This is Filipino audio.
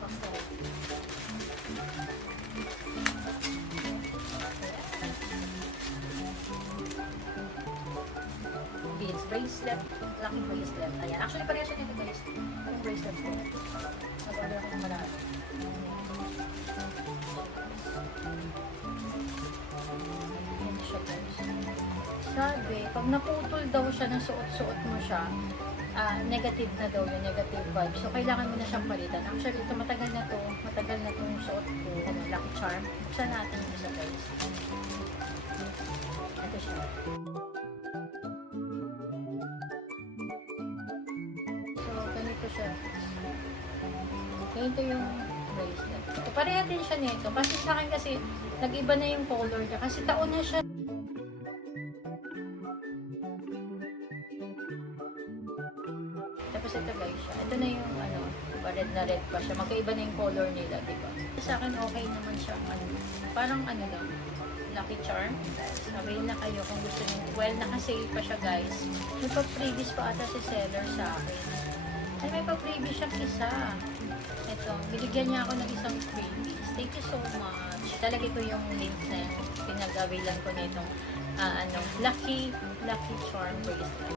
Basta. Beads, bracelet, lucky bracelet. Ayan. Actually, parehas yun ito guys. Yung bracelet ko. Nag-order ako ng marami. Ayan siya guys. Sabi, pag naputol daw siya, ng suot-suot mo siya, negative na daw yun, negative vibe. So, kailangan mo na siyang palitan. Actually, ito matagal na itong suot ko. Lucky charm. Buksan natin yung isa guys. Ito siya. So, ganito siya. Ganito yung bracelet. So, pareha din siya nito. Kasi sa akin kasi, nag-iba na yung color niya. Kasi taon na siya. Tapos ito guys siya. Ito na yung diba, red na red pa siya. Magkaiba na yung color nila, diba? Sa akin okay naman siya. Parang lang. Lucky charm. Sabihin na kayo kung gusto niyo. Well, naka-sale pa siya guys. May pa-freebies pa ata si seller sa akin. Ay, may pa-freebies siyang isa. Ito, binigyan niya ako ng isang freebies. Thank you so much. Talaga ito yung link na pinag-availan ko nitong lucky charm bracelet.